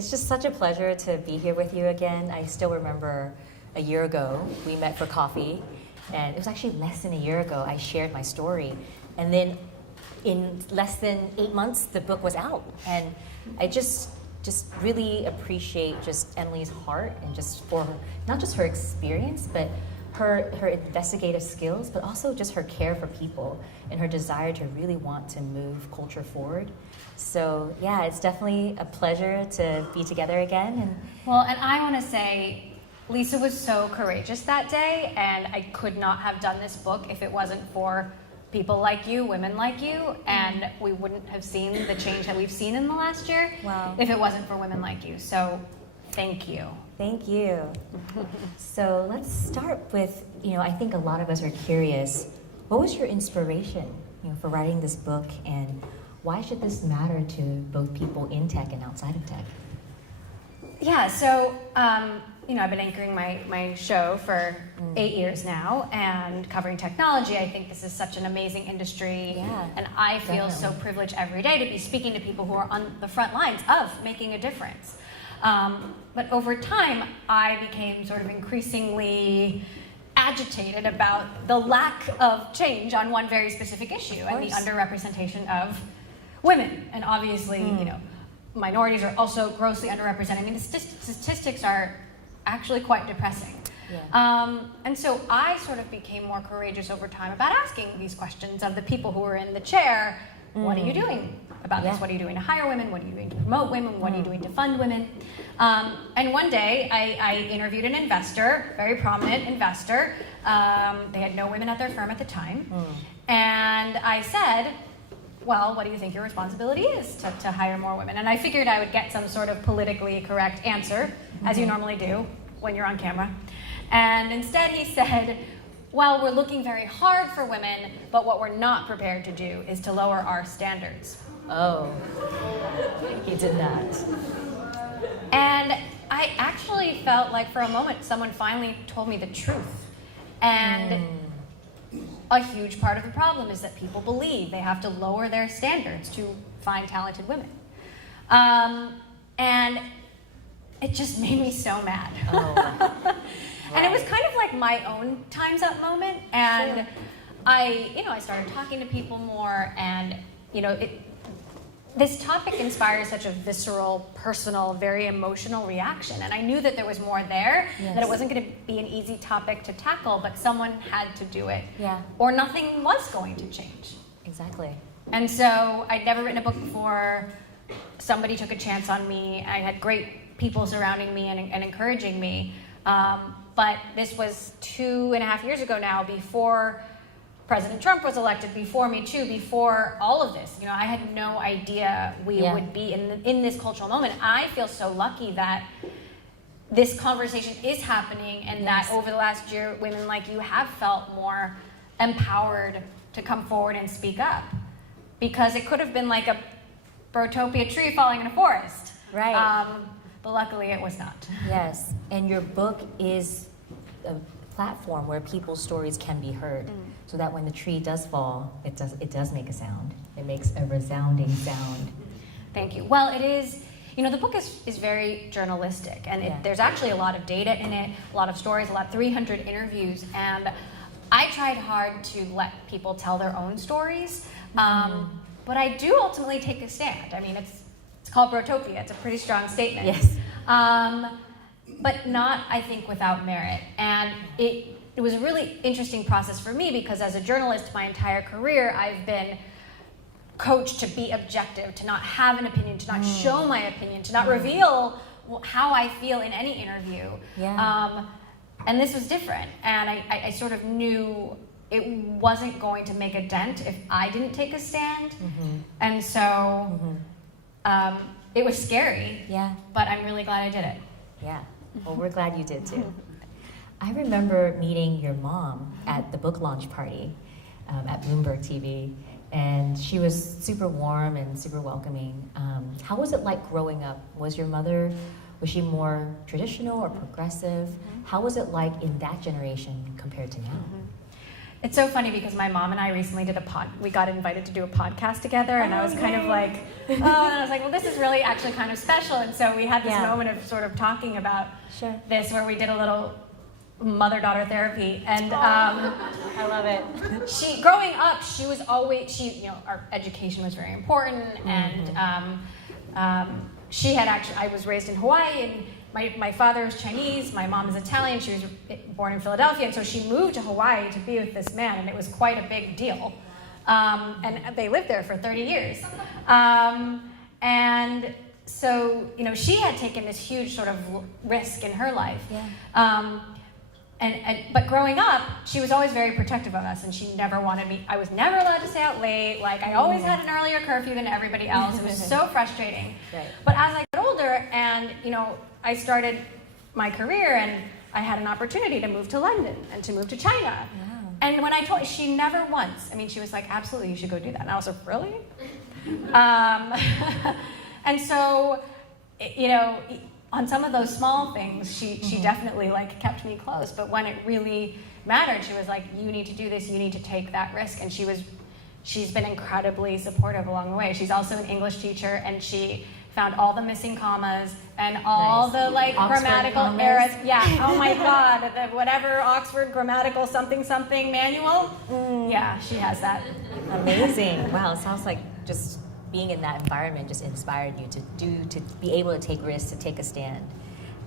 It's just such a pleasure to be here with you again. I still remember a year ago, we met for coffee, and it was actually less than a year ago I shared my story. And then in less than 8 months, the book was out. And I just really appreciate just Emily's heart and just for her, not just her experience, but her investigative skills, but also just her care for people and her desire to really want to move culture forward. So yeah, it's definitely a pleasure to be together again. Well, and I want to say, Lisa was so courageous that day, and I could not have done this book if it wasn't for people like you, women like you, and we wouldn't have seen the change that we've seen in the last year if it wasn't for women like you. So thank you. Thank you. So let's start with, I think a lot of us are curious, what was your inspiration, for writing this book, and why should this matter to both people in tech and outside of tech? Yeah, so, I've been anchoring my show for 8 years now and covering technology. I think this is such an amazing industry. Yeah, and I feel definitely. so privileged every day to be speaking to people who are on the front lines of making a difference. But over time, I became sort of increasingly agitated about the lack of change on one very specific issue and the underrepresentation of women. And obviously, minorities are also grossly underrepresented. I mean, the statistics are actually quite depressing. Yeah. And so I sort of became more courageous over time about asking these questions of the people who were in the chair. What are you doing about this? What are you doing to hire women? What are you doing to promote women? What are you doing to fund women? And one day I interviewed an investor, very prominent investor. They had no women at their firm at the time. And I said, well, what do you think your responsibility is to hire more women? And I figured I would get some sort of politically correct answer, as you normally do when you're on camera. And instead he said, well, we're looking very hard for women, but what we're not prepared to do is to lower our standards. Oh, he did not. And I actually felt like for a moment someone finally told me the truth. And a huge part of the problem is that people believe they have to lower their standards to find talented women. And it just made me so mad. Oh. And it was kind of like my own time's up moment. And I started talking to people more, and this topic inspires such a visceral, personal, very emotional reaction. And I knew that there was more there, that it wasn't going to be an easy topic to tackle, but someone had to do it. Yeah. Or nothing was going to change. Exactly. And so I'd never written a book before. Somebody took a chance on me. I had great people surrounding me and encouraging me. But this was 2.5 years ago now, before President Trump was elected, before Me Too, before all of this. I had no idea we would be in this cultural moment. I feel so lucky that this conversation is happening, and that over the last year, women like you have felt more empowered to come forward and speak up. Because it could have been like a Brotopia tree falling in a forest. Right. But luckily it was not. Yes, and your book is a platform where people's stories can be heard, so that when the tree does fall, it does make a sound. It makes a resounding sound. Thank you. Well, it is, the book is very journalistic, and there's actually a lot of data in it, a lot of stories, 300 interviews, and I tried hard to let people tell their own stories, but I do ultimately take a stand. I mean, it's called Brotopia. It's a pretty strong statement. Yes. But not, I think, without merit. And it was a really interesting process for me, because as a journalist my entire career, I've been coached to be objective, to not have an opinion, to not show my opinion, to not reveal how I feel in any interview. Yeah. And this was different. And I sort of knew it wasn't going to make a dent if I didn't take a stand. And so it was scary, but I'm really glad I did it. Yeah. Well, we're glad you did too. I remember meeting your mom at the book launch party at Bloomberg TV, and she was super warm and super welcoming. How was it like growing up? Was she more traditional or progressive? How was it like in that generation compared to now? It's so funny because my mom and I recently we got invited to do a podcast together, and I was kind of like, and I was like, well, this is really actually kind of special. And so we had this moment of sort of talking about this, where we did a little mother-daughter therapy. And I love it. Growing up, she was always, our education was very important, and she had I was raised in Hawaii, and my father is Chinese, my mom is Italian, she was born in Philadelphia, and so she moved to Hawaii to be with this man, and it was quite a big deal. And they lived there for 30 years. And so, she had taken this huge sort of risk in her life. But growing up, she was always very protective of us, and she never wanted me. I was never allowed to stay out late. Like, I always had an earlier curfew than everybody else. It was so frustrating. Right. But as I got older, and I started my career, and I had an opportunity to move to London and to move to China. Wow. And when I told her, she never once. She was like, "Absolutely, you should go do that." And I was like, "Really?" And so, on some of those small things, she definitely kept me close. But when it really mattered, she was like, "You need to do this. You need to take that risk." And she's been incredibly supportive along the way. She's also an English teacher, and she found all the missing commas and all the grammatical errors. Yeah. Oh my God. The whatever Oxford grammatical something manual. Yeah, she has that. Amazing. Wow. It sounds like just being in that environment just inspired you to be able to take risks, to take a stand.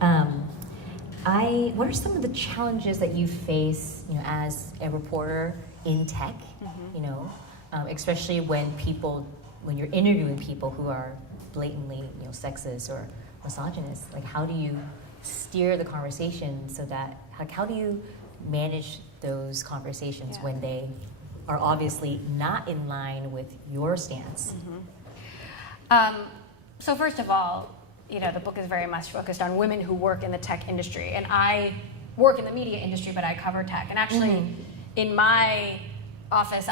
What are some of the challenges that you face, as a reporter in tech? Especially when you're interviewing people who are blatantly, sexist or misogynist. How do you steer the conversation so that, how do you manage those conversations when they are obviously not in line with your stance? So first of all, the book is very much focused on women who work in the tech industry, and I work in the media industry, but I cover tech. And actually, in my office,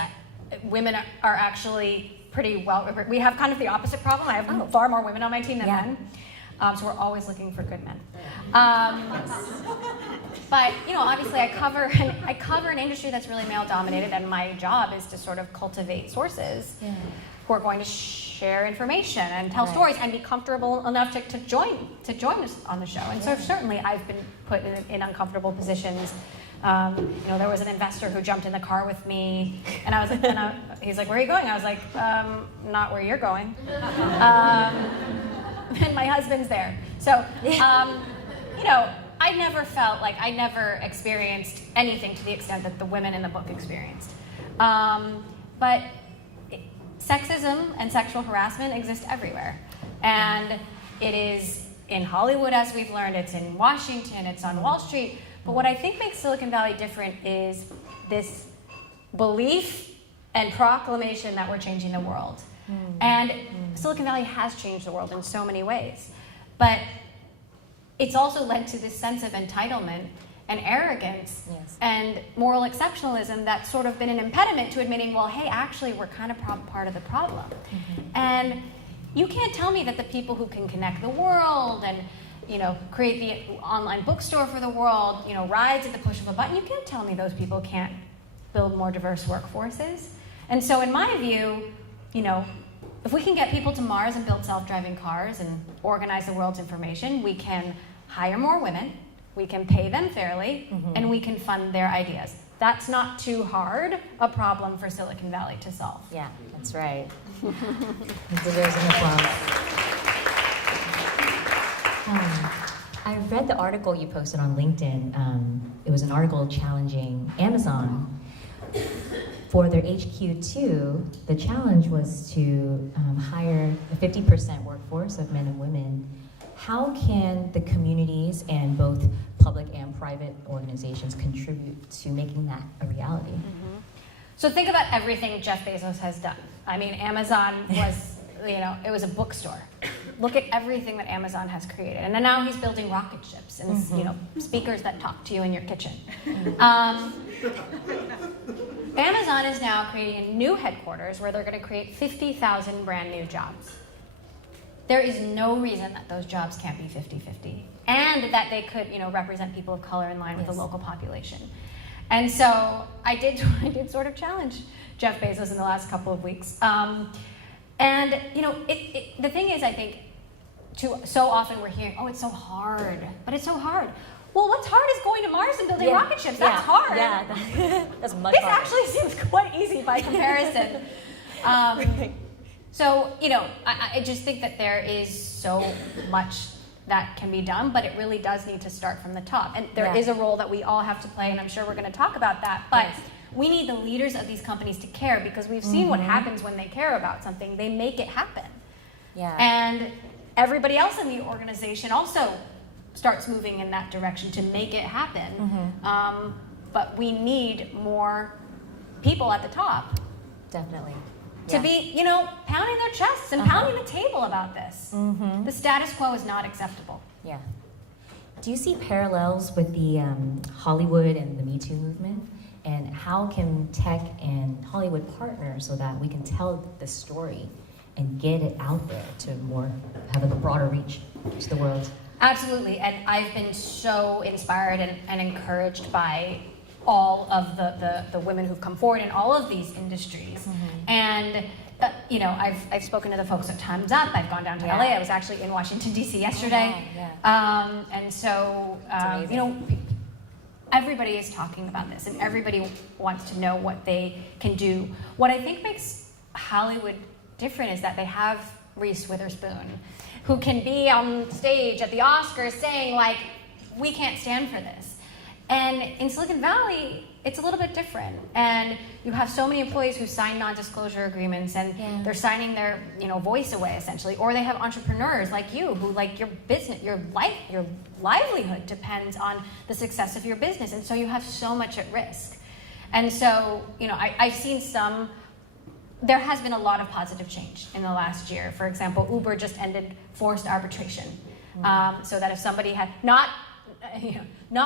women are actually pretty well. We have kind of the opposite problem. I have far more women on my team than men, so we're always looking for good men. But obviously, I cover an industry that's really male dominated, and my job is to sort of cultivate sources who are going to share information and tell stories and be comfortable enough to join us on the show. And so certainly, I've been put in uncomfortable positions. There was an investor who jumped in the car with me, and I was like, he's like, "Where are you going?" I was like, "Not where you're going." And my husband's there. So, I never experienced anything to the extent that the women in the book experienced. But sexism and sexual harassment exist everywhere. And it is in Hollywood, as we've learned, it's in Washington, it's on Wall Street. But what I think makes Silicon Valley different is this belief and proclamation that we're changing the world. And Silicon Valley has changed the world in so many ways. But it's also led to this sense of entitlement and arrogance and moral exceptionalism that's sort of been an impediment to admitting, well, hey, actually, we're kind of part of the problem. And you can't tell me that the people who can connect the world and create the online bookstore for the world, rides at the push of a button, you can't tell me those people can't build more diverse workforces. And so in my view, if we can get people to Mars and build self-driving cars and organize the world's information, we can hire more women, we can pay them fairly, and we can fund their ideas. That's not too hard a problem for Silicon Valley to solve. Yeah, that's right. It deserves an applause. I read the article you posted on LinkedIn. It was an article challenging Amazon. For their HQ2, the challenge was to hire a 50% workforce of men and women. How can the communities and both public and private organizations contribute to making that a reality? So think about everything Jeff Bezos has done. I mean, Amazon was, it was a bookstore. Look at everything that Amazon has created. And then now he's building rocket ships and, speakers that talk to you in your kitchen. Amazon is now creating a new headquarters where they're going to create 50,000 brand new jobs. There is no reason that those jobs can't be 50-50 and that they could, represent people of color in line with the local population. And so I did sort of challenge Jeff Bezos in the last couple of weeks. And the thing is, I think, so often we're hearing, oh, it's so hard, but it's so hard. Well, what's hard is going to Mars and building rocket ships. That's hard. Yeah, that's much This harder. actually seems quite easy by comparison. So, I just think that there is so much that can be done, but it really does need to start from the top. And there is a role that we all have to play, and I'm sure we're going to talk about that. But we need the leaders of these companies to care, because we've seen what happens when they care about something. They make it happen. Yeah. And everybody else in the organization also starts moving in that direction to make it happen. But we need more people at the top. Definitely. To be, pounding their chests and pounding the table about this. The status quo is not acceptable. Yeah. Do you see parallels with the Hollywood and the Me Too movement? And how can tech and Hollywood partner so that we can tell the story and get it out there to have a broader reach to the world? Absolutely, and I've been so inspired and encouraged by all of the women who've come forward in all of these industries. And I've spoken to the folks at Time's Up. I've gone down to LA. I was actually in Washington D.C. yesterday. And so everybody is talking about this, and everybody wants to know what they can do. What I think makes Hollywood different is that they have Reese Witherspoon, who can be on stage at the Oscars saying, like, we can't stand for this. And in Silicon Valley, it's a little bit different. And you have so many employees who sign non-disclosure agreements, and they're signing their voice away, essentially. Or they have entrepreneurs like you, who, like, your business, your livelihood depends on the success of your business. And so you have so much at risk. And so, I've seen there has been a lot of positive change in the last year. For example, Uber just ended forced arbitration. So that if somebody had not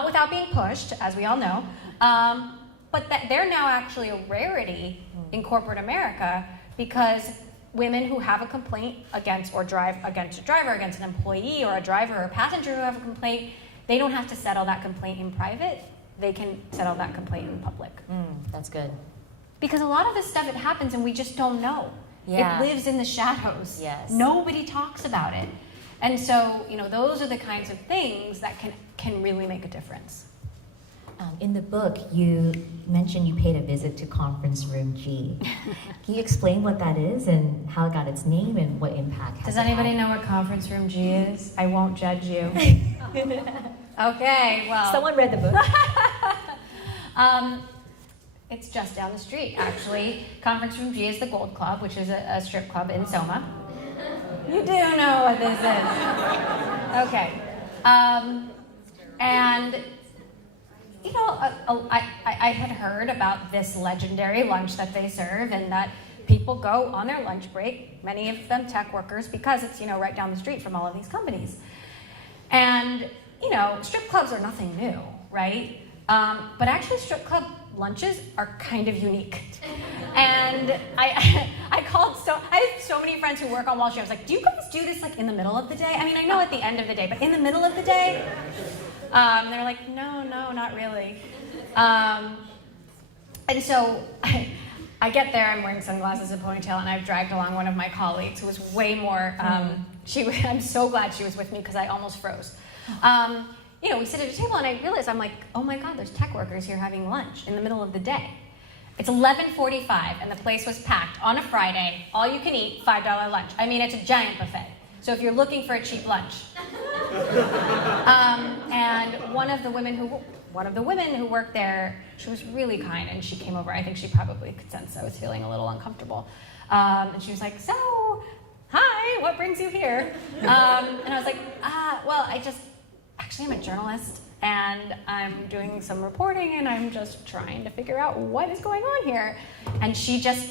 without being pushed, as we all know, but that they're now actually a rarity in corporate America, because women who have a complaint against a driver, against an employee, or a driver or a passenger who have a complaint, they don't have to settle that complaint in private. They can settle that complaint in public. That's good. Because a lot of this stuff, it happens and we just don't know. Yeah. It lives in the shadows. Yes. Nobody talks about it. And so, those are the kinds of things that can really make a difference. In the book, you mentioned you paid a visit to Conference Room G. Can you explain what that is and how it got its name and what impact has Does it anybody had? know what Conference Room G is? I won't judge you. Okay, well. Someone read the book. It's just down the street, actually. Conference Room G is the Gold Club, which is a strip club in Soma. You do know what this is. Okay. And, I had heard about this legendary lunch that they serve, and that people go on their lunch break, many of them tech workers, because it's, right down the street from all of these companies. And, strip clubs are nothing new, right? But actually strip club lunches are kind of unique. And I have so many friends who work on Wall Street. I was like, do you guys do this like in the middle of the day? I mean, I know at the end of the day, but in the middle of the day? And they're like, no, not really. And so I get there, I'm wearing sunglasses and ponytail, and I've dragged along one of my colleagues who was way more, I'm so glad she was with me because I almost froze. We sit at a table and I realize, I'm like, oh my God, there's tech workers here having lunch in the middle of the day. It's 11:45 and the place was packed on a Friday, all you can eat, $5 lunch. I mean, it's a giant buffet. So if you're looking for a cheap lunch. And one of the women who worked there, she was really kind, and she came over. I think she probably could sense I was feeling a little uncomfortable. And she was like, so, hi, what brings you here? And I was like, well, I'm a journalist, and I'm doing some reporting, and I'm just trying to figure out what is going on here. And she just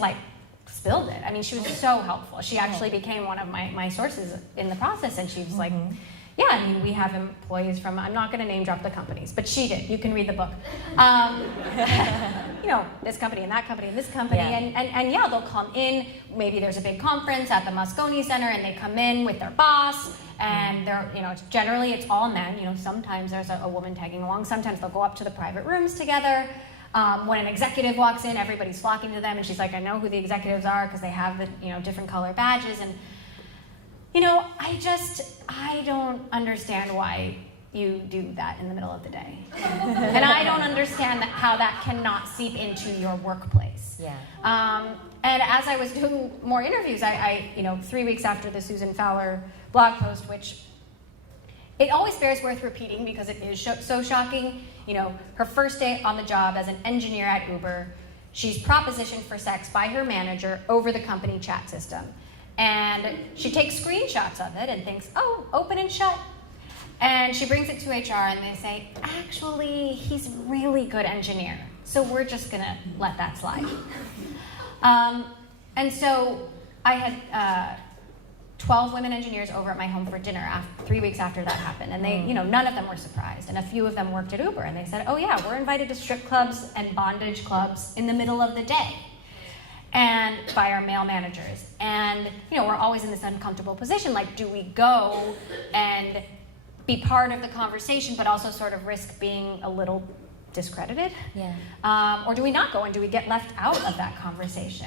spilled it. I mean, she was so helpful. She actually became one of my sources in the process, and she was like, yeah, I mean, we have employees from, I'm not going to name drop the companies, but she did. You can read the book. This company and that company and this company. Yeah. And they'll come in. Maybe there's a big conference at the Moscone Center, and they come in with their boss. And they're, generally it's all men. Sometimes there's a woman tagging along. Sometimes they'll go up to the private rooms together. When an executive walks in, everybody's flocking to them, and she's like, I know who the executives are because they have the different color badges. And I don't understand why you do that in the middle of the day. And I don't understand how that cannot seep into your workplace. Yeah. And as I was doing more interviews, I 3 weeks after the Susan Fowler blog post, which it always bears worth repeating because it is so shocking. Her first day on the job as an engineer at Uber, she's propositioned for sex by her manager over the company chat system. And she takes screenshots of it and thinks, oh, open and shut. And she brings it to HR and they say, actually, he's a really good engineer. So we're just gonna let that slide. And so I had 12 women engineers over at my home for dinner 3 weeks after that happened. And they, none of them were surprised. And a few of them worked at Uber and they said, oh yeah, we're invited to strip clubs and bondage clubs in the middle of the day. And by our male managers. And, we're always in this uncomfortable position. Like, do we go and be part of the conversation, but also sort of risk being a little discredited? Yeah. Or do we not go, and do we get left out of that conversation?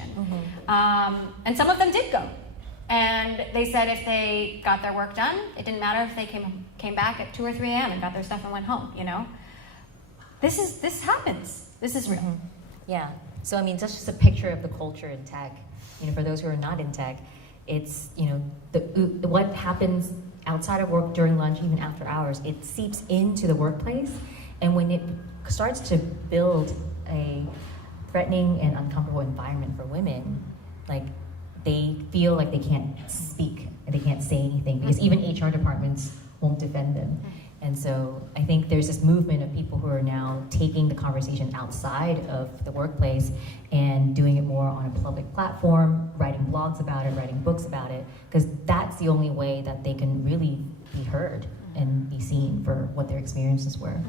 And some of them did go. And they said if they got their work done, it didn't matter if they came back at 2 or 3 a.m. and got their stuff and went home, This happens. This is real. Yeah. So, that's just a picture of the culture in tech. For those who are not in tech, it's, what happens outside of work, during lunch, even after hours, it seeps into the workplace. And when it starts to build a threatening and uncomfortable environment for women, like, they feel like they can't speak and they can't say anything because even HR departments won't defend them. And so I think there's this movement of people who are now taking the conversation outside of the workplace and doing it more on a public platform, writing blogs about it, writing books about it, because that's the only way that they can really be heard and be seen for what their experiences were.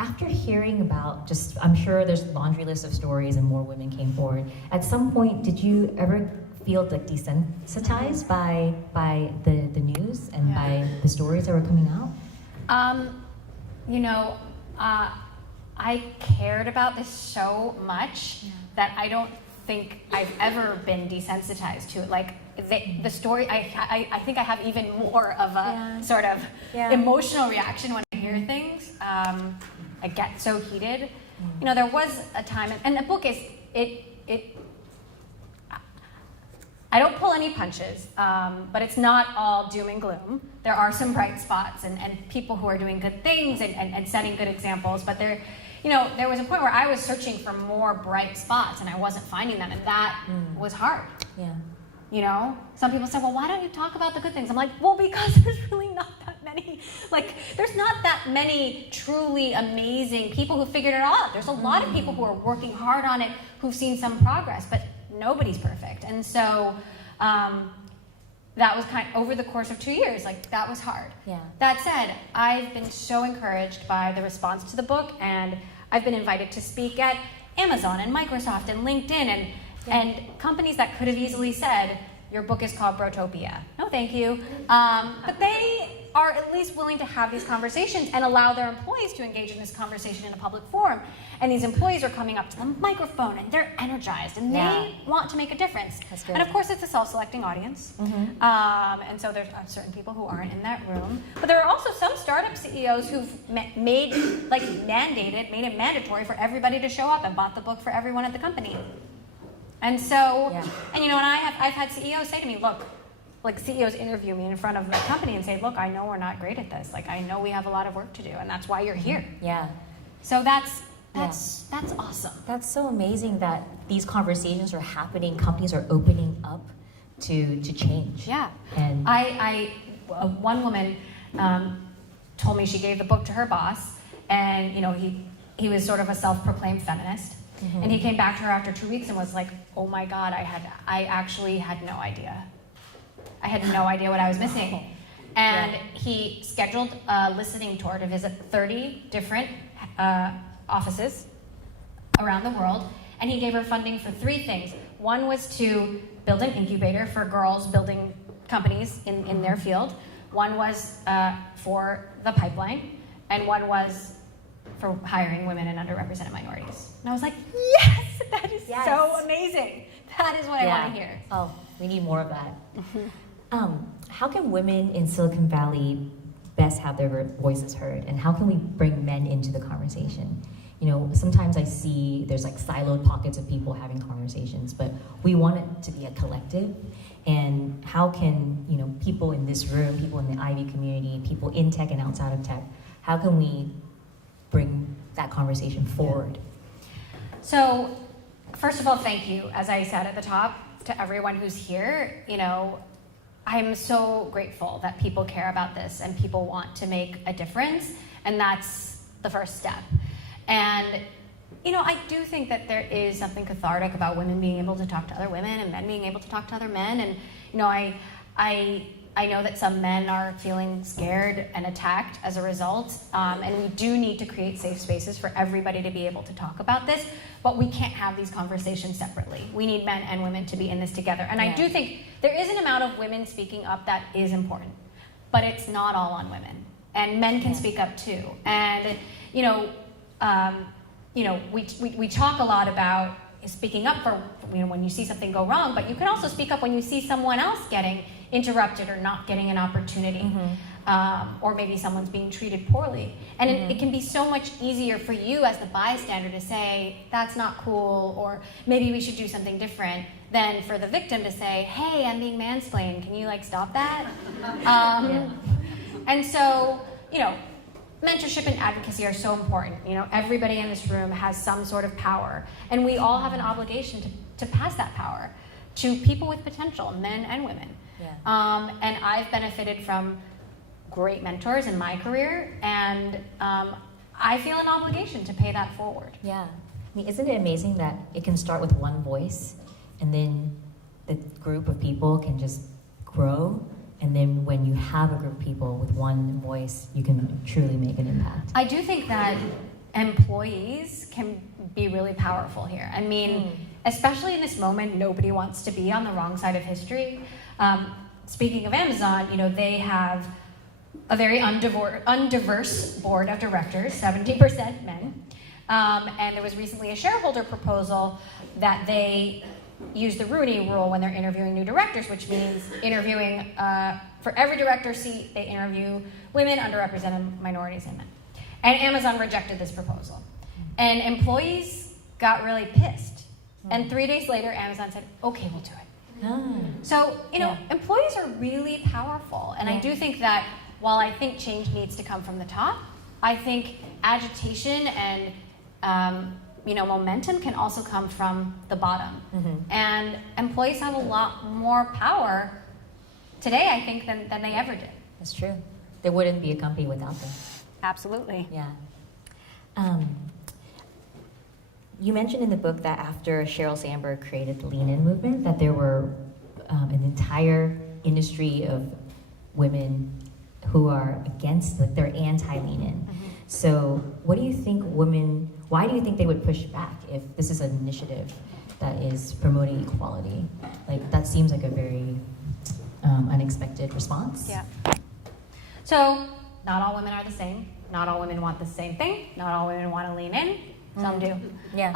After hearing about I'm sure there's a laundry list of stories and more women came forward. At some point, did you ever feel like desensitized by the news and by the stories that were coming out? I cared about this so much that I don't think I've ever been desensitized to it. Like the story, I think I have even more of a sort of emotional reaction when I hear things. I get so heated. There was a time, and the book is I don't pull any punches, but it's not all doom and gloom. There are some bright spots and people who are doing good things and setting good examples, but there was a point where I was searching for more bright spots and I wasn't finding them, and that was hard. Yeah. Some people say, well, why don't you talk about the good things? I'm like, well, because there's really not that many. Like, there's not that many truly amazing people who figured it out. There's a lot of people who are working hard on it who've seen some progress, but nobody's perfect. And so that was over the course of 2 years, like, that was hard. Yeah. That said, I've been so encouraged by the response to the book, and I've been invited to speak at Amazon and Microsoft and LinkedIn and companies that could have easily said, your book is called Brotopia. No, thank you. But they are at least willing to have these conversations and allow their employees to engage in this conversation in a public forum. And these employees are coming up to the microphone and they're energized and they want to make a difference. That's good. And of course, it's a self-selecting audience. And so there's certain people who aren't in that room. But there are also some startup CEOs who've made it mandatory for everybody to show up and bought the book for everyone at the company. And so, and I've had CEOs say to me, look, like CEOs interview me in front of my company and say, look, I know we're not great at this. Like, I know we have a lot of work to do, and that's why you're here. Yeah. So that's awesome. That's so amazing that these conversations are happening. Companies are opening up to change. Yeah. And one woman told me she gave the book to her boss, and he was sort of a self-proclaimed feminist. And he came back to her after 2 weeks and was like, oh my God, I actually had no idea. I had no idea what I was missing. And he scheduled a listening tour to visit 30 different offices around the world. And he gave her funding for 3 things. One was to build an incubator for girls building companies in their field. One was for the pipeline. And one was for hiring women and underrepresented minorities. And I was like, yes, that is Yes. so amazing. That is what I want to hear. Oh, we need more of that. How can women in Silicon Valley best have their voices heard, and how can we bring men into the conversation? You know, sometimes I see there's like siloed pockets of people having conversations, but we want it to be a collective. And how can, you know, people in this room, people in the Ivy community, people in tech and outside of tech, how can we bring that conversation forward? So, first of all, thank you, as I said at the top, to everyone who's here. You know, I'm so grateful that people care about this and people want to make a difference, and that's the first step. And, you know, I do think that there is something cathartic about women being able to talk to other women and men being able to talk to other men. And, you know, I know that some men are feeling scared and attacked as a result, and we do need to create safe spaces for everybody to be able to talk about this, but we can't have these conversations separately. We need men and women to be in this together. And I do think there is an amount of women speaking up that is important, but it's not all on women. And men can speak up too. And, you know, we talk a lot about speaking up for, you know, when you see something go wrong, but you can also speak up when you see someone else getting interrupted or not getting an opportunity, or maybe someone's being treated poorly. And it can be so much easier for you as the bystander to say, that's not cool, or maybe we should do something different, than for the victim to say, hey, I'm being mansplained, can you like stop that? And so, you know, mentorship and advocacy are so important. You know, everybody in this room has some sort of power, and we all have an obligation to pass that power to people with potential, men and women. And I've benefited from great mentors in my career, and I feel an obligation to pay that forward. Yeah. I mean, isn't it amazing that it can start with one voice, and then the group of people can just grow? And then when you have a group of people with one voice, you can truly make an impact. I do think that employees can be really powerful here. I mean, especially in this moment, nobody wants to be on the wrong side of history. Speaking of Amazon, you know, they have a very undiverse board of directors, 70% men. And there was recently a shareholder proposal that they use the Rooney Rule when they're interviewing new directors, which means interviewing, for every director seat, they interview women, underrepresented minorities, and men. And Amazon rejected this proposal. And employees got really pissed. And 3 days later, Amazon said, okay, we'll do it. So, you know, employees are really powerful. And I do think that while I think change needs to come from the top, I think agitation and you know, momentum can also come from the bottom. And employees have a lot more power today, I think, than they ever did. That's true. There wouldn't be a company without them. Absolutely. Yeah. You mentioned in the book that after Sheryl Sandberg created the Lean In movement, that there were an entire industry of women who are against, like, they're anti-Lean In. So what do you think why do you think they would push back if this is an initiative that is promoting equality? Like, that seems like a very unexpected response. Yeah. So, not all women are the same. Not all women want the same thing. Not all women want to lean in. Some do. Yeah.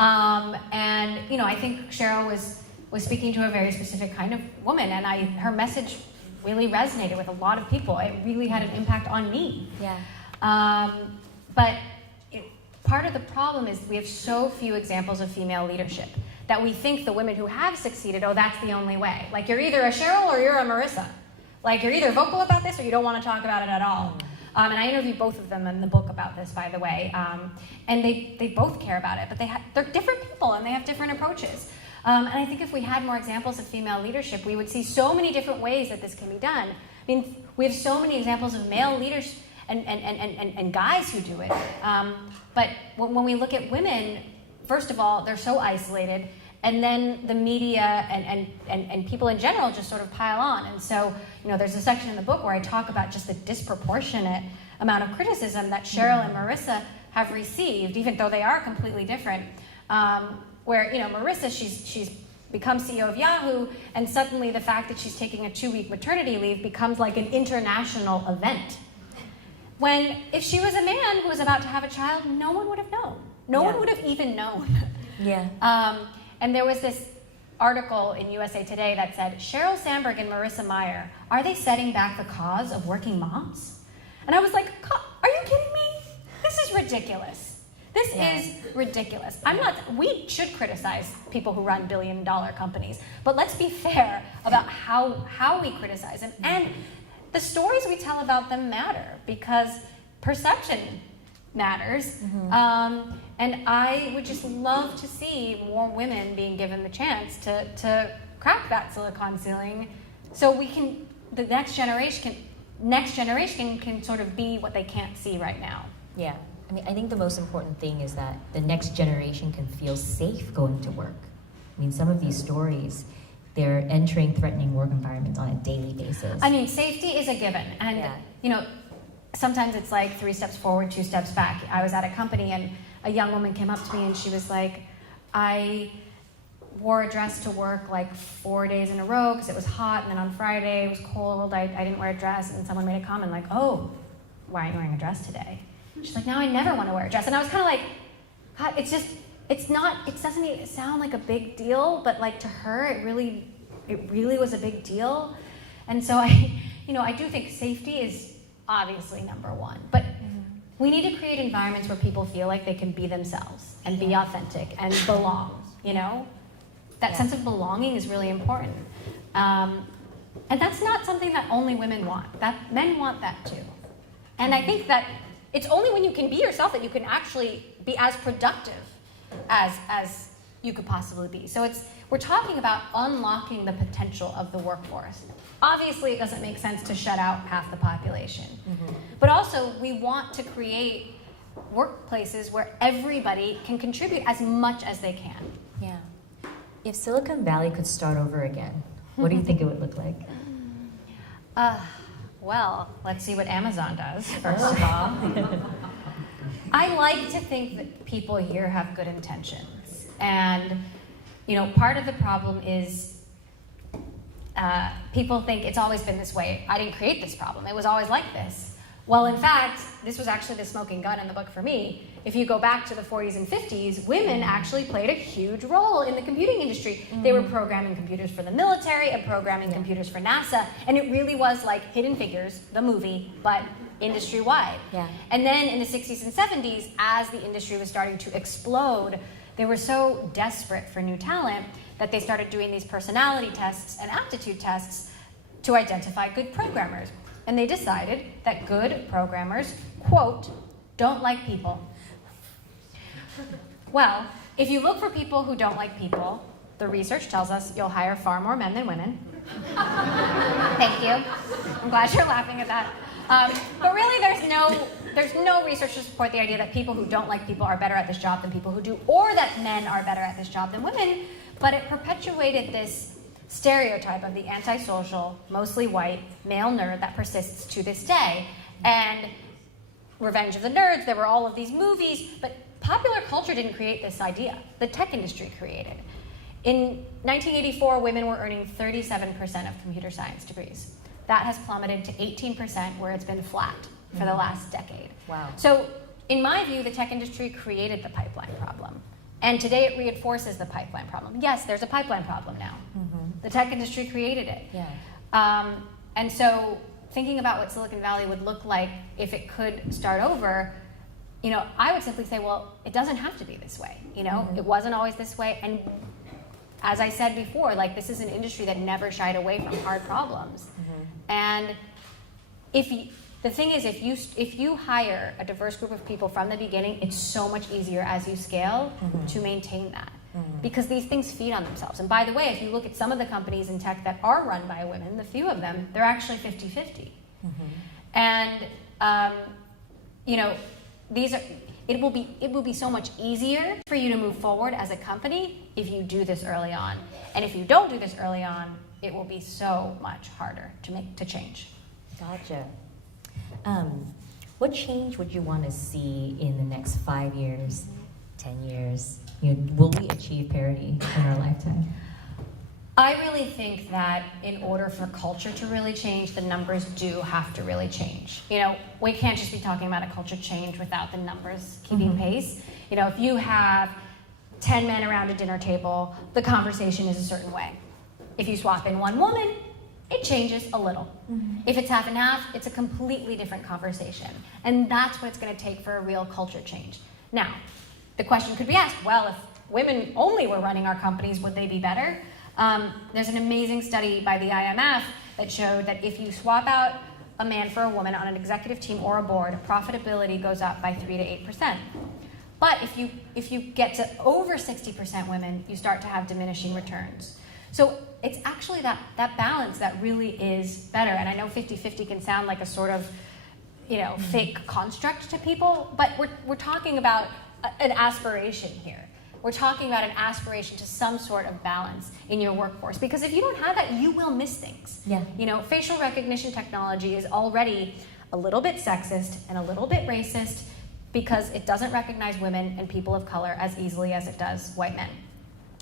And, you know, I think Sheryl was speaking to a very specific kind of woman, and her message really resonated with a lot of people. It really had an impact on me. Yeah. But part of the problem is we have so few examples of female leadership that we think the women who have succeeded, oh, that's the only way. Like, you're either a Sheryl or you're a Marissa. Like, you're either vocal about this or you don't want to talk about it at all. And I interviewed both of them in the book about this, by the way. And they both care about it, but they're different people and they have different approaches. And I think if we had more examples of female leadership, we would see so many different ways that this can be done. I mean, we have so many examples of male leaders and guys who do it. But when we look at women, first of all, they're so isolated, and then the media and people in general just sort of pile on. And so, you know, there's a section in the book where I talk about just the disproportionate amount of criticism that Sheryl and Marissa have received, even though they are completely different. Where, you know, Marissa, she's become CEO of Yahoo, and suddenly the fact that she's taking a 2-week maternity leave becomes like an international event. when if she was a man who was about to have a child, no one would have known. No one would have even known. Yeah. And there was this article in USA Today that said, Sheryl Sandberg and Marissa Mayer, are they setting back the cause of working moms? And I was like, are you kidding me? This is ridiculous. This is ridiculous. We should criticize people who run billion-dollar companies, but let's be fair about how we criticize them. And the stories we tell about them matter because perception matters. And I would just love to see more women being given the chance to crack that silicon ceiling so the next generation can sort of be what they can't see right now. Yeah. I mean, I think the most important thing is that the next generation can feel safe going to work. I mean, some of these stories, they're entering threatening work environments on a daily basis. I mean, safety is a given. And, you know, sometimes it's like 3 steps forward, 2 steps back. I was at a company and a young woman came up to me and she was like, I wore a dress to work like 4 days in a row because it was hot, and then on Friday it was cold. I didn't wear a dress, and someone made a comment like, oh, why aren't you wearing a dress today? She's like, now I never want to wear a dress. And I was kind of like, God, it doesn't even sound like a big deal, but like to her, it really was a big deal. And so I do think safety is obviously number one, but we need to create environments where people feel like they can be themselves and be authentic and belong, you know? That sense of belonging is really important. And that's not something that only women want. That men want that too. And I think that it's only when you can be yourself that you can actually be as productive as you could possibly be. So we're talking about unlocking the potential of the workforce. Obviously, it doesn't make sense to shut out half the population. But also, we want to create workplaces where everybody can contribute as much as they can. Yeah. If Silicon Valley could start over again, what do you think it would look like? Well, let's see what Amazon does, first of all. I like to think that people here have good intentions. And, you know, part of the problem is people think it's always been this way. I didn't create this problem. It was always like this. Well, in fact, this was actually the smoking gun in the book for me. If you go back to the 40s and 50s, women actually played a huge role in the computing industry. They were programming computers for the military and programming computers for NASA. And it really was like Hidden Figures, the movie, but industry-wide. Yeah. And then in the 60s and 70s, as the industry was starting to explode, they were so desperate for new talent that they started doing these personality tests and aptitude tests to identify good programmers. And they decided that good programmers, quote, don't like people. Well, if you look for people who don't like people, the research tells us you'll hire far more men than women. Thank you. I'm glad you're laughing at that. But really, there's no research to support the idea that people who don't like people are better at this job than people who do, or that men are better at this job than women. But it perpetuated this stereotype of the antisocial, mostly white, male nerd that persists to this day. And Revenge of the Nerds, there were all of these movies, but popular culture didn't create this idea. The tech industry created. In 1984, women were earning 37% of computer science degrees. That has plummeted to 18%, where it's been flat for the last decade. Wow. So, in my view, the tech industry created the pipeline problem. And today it reinforces the pipeline problem. Yes, there's a pipeline problem now. The tech industry created it. Yeah. And so thinking about what Silicon Valley would look like if it could start over, you know, I would simply say, well, it doesn't have to be this way. You know, it wasn't always this way. And as I said before, like, this is an industry that never shied away from hard problems. And the thing is, if you hire a diverse group of people from the beginning, it's so much easier as you scale to maintain that. Because these things feed on themselves. And by the way, if you look at some of the companies in tech that are run by women, the few of them, they're actually 50-50. And you know, it will be so much easier for you to move forward as a company if you do this early on. And if you don't do this early on, it will be so much harder to change. Gotcha. What change would you want to see in the next 5 years, 10 years? You know, will we achieve parity in our lifetime? I really think that in order for culture to really change, the numbers do have to really change. You know, we can't just be talking about a culture change without the numbers keeping pace. You know, if you have 10 men around a dinner table, the conversation is a certain way. If you swap in one woman, it changes a little. If it's half and half, it's a completely different conversation. And that's what it's going to take for a real culture change. Now, the question could be asked, well, if women only were running our companies, would they be better? There's an amazing study by the IMF that showed that if you swap out a man for a woman on an executive team or a board, profitability goes up by 3 to 8%. But if you get to over 60% women, you start to have diminishing returns. So it's actually that balance that really is better. And I know 50-50 can sound like a sort of, you know, fake construct to people, but we're talking about an aspiration here. We're talking about an aspiration to some sort of balance in your workforce. Because if you don't have that, you will miss things. Yeah. You know, facial recognition technology is already a little bit sexist and a little bit racist because it doesn't recognize women and people of color as easily as it does white men.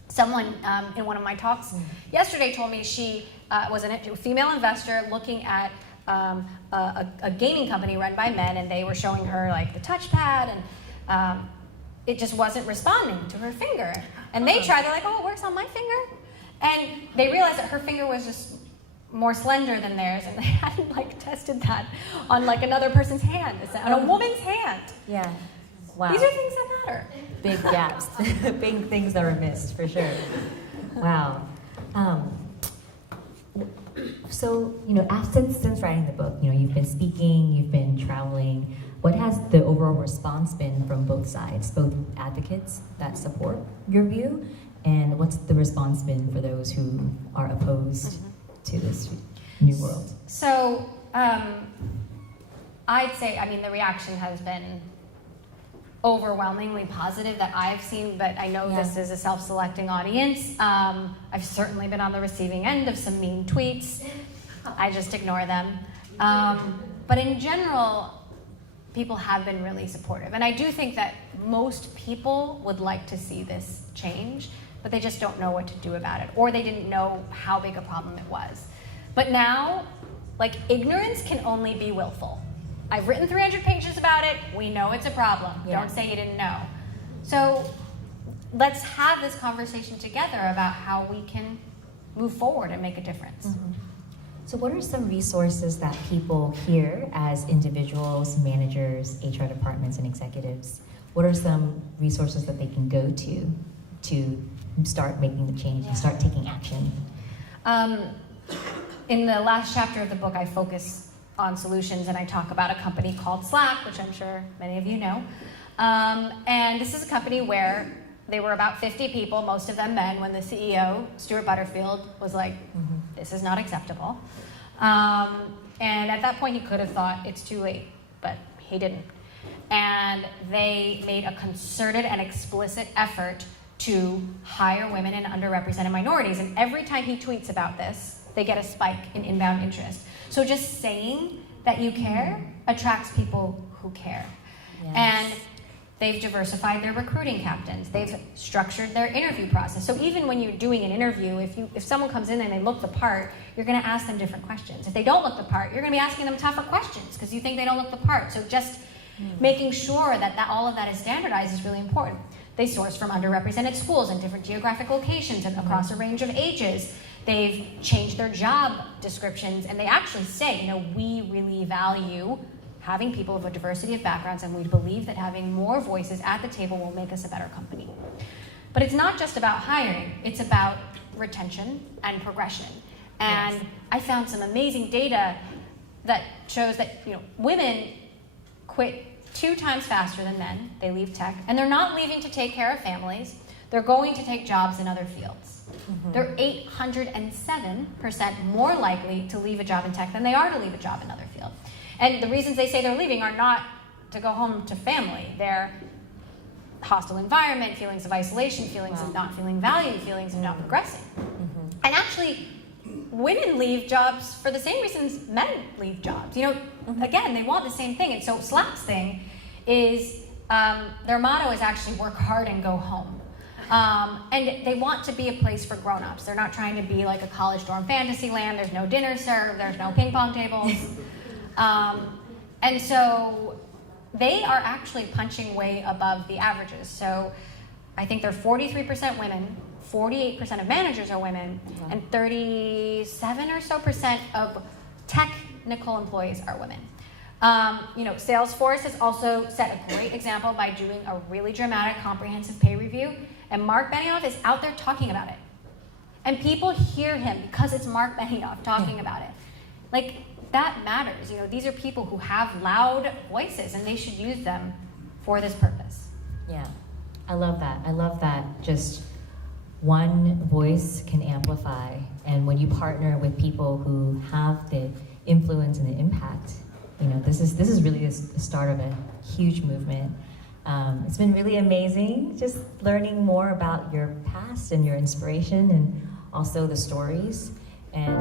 Someone in one of my talks yesterday told me she was a female investor looking at a gaming company run by men, and they were showing her like the touchpad, and it just wasn't responding to her finger. And they tried, they're like, oh, it works on my finger. And they realized that her finger was just more slender than theirs, and they hadn't like tested that on like another person's hand, on a woman's hand. Yeah. Wow. These are things that matter. Big gaps, big things that are missed for sure. Wow. So, you know, since writing the book, you know, you've been speaking, you've been traveling. What has the overall response been from both sides, both advocates that support your view, and what's the response been for those who are opposed to this new world? So, I'd say, I mean, the reaction has been overwhelmingly positive that I've seen, but I know this is a self-selecting audience. I've certainly been on the receiving end of some mean tweets. I just ignore them. But in general, people have been really supportive. And I do think that most people would like to see this change, but they just don't know what to do about it, or they didn't know how big a problem it was. But now, like, ignorance can only be willful. I've written 300 pages about it. We know it's a problem. Yeah. Don't say you didn't know. So let's have this conversation together about how we can move forward and make a difference. So what are some resources that people here as individuals, managers, HR departments, and executives, what are some resources that they can go to start making the change and start taking action? In the last chapter of the book, I focus on solutions, and I talk about a company called Slack, which I'm sure many of you know. And this is a company where they were about 50 people, most of them men, when the CEO, Stuart Butterfield, was like, this is not acceptable. And at that point, he could have thought it's too late, but he didn't. And they made a concerted and explicit effort to hire women and underrepresented minorities. And every time he tweets about this, they get a spike in inbound interest. So just saying that you care attracts people who care. Yes. And they've diversified their recruiting captains. They've structured their interview process. So even when you're doing an interview, if someone comes in and they look the part, you're going to ask them different questions. If they don't look the part, you're going to be asking them tougher questions because you think they don't look the part. So just making sure that all of that is standardized is really important. They source from underrepresented schools in different geographic locations and across a range of ages. They've changed their job descriptions, and they actually say, you know, we really value having people of a diversity of backgrounds, and we believe that having more voices at the table will make us a better company. But it's not just about hiring, it's about retention and progression. And I found some amazing data that shows that, you know, women quit 2 times faster than men. They leave tech, and they're not leaving to take care of families. They're going to take jobs in other fields. They're 807% more likely to leave a job in tech than they are to leave a job in another field. And the reasons they say they're leaving are not to go home to family. They're hostile environment, feelings of isolation, feelings of not feeling valued, feelings of not progressing. And actually, women leave jobs for the same reasons men leave jobs. You know, again, they want the same thing. And so Slack's thing is, their motto is actually work hard and go home. And they want to be a place for grown-ups. They're not trying to be like a college dorm fantasy land. There's no dinner served. There's no ping pong tables. And so they are actually punching way above the averages. So I think they're 43% women, 48% of managers are women, and 37 or so percent of technical employees are women. Salesforce has also set a great example by doing a really dramatic comprehensive pay review, and Mark Benioff is out there talking about it. And people hear him because it's Mark Benioff talking about it. Like, that matters. These are people who have loud voices, and they should use them for this purpose. Yeah, I love that. I love that just one voice can amplify, and when you partner with people who have the influence and the impact, this is really the start of a huge movement. It's been really amazing just learning more about your past and your inspiration and also the stories. And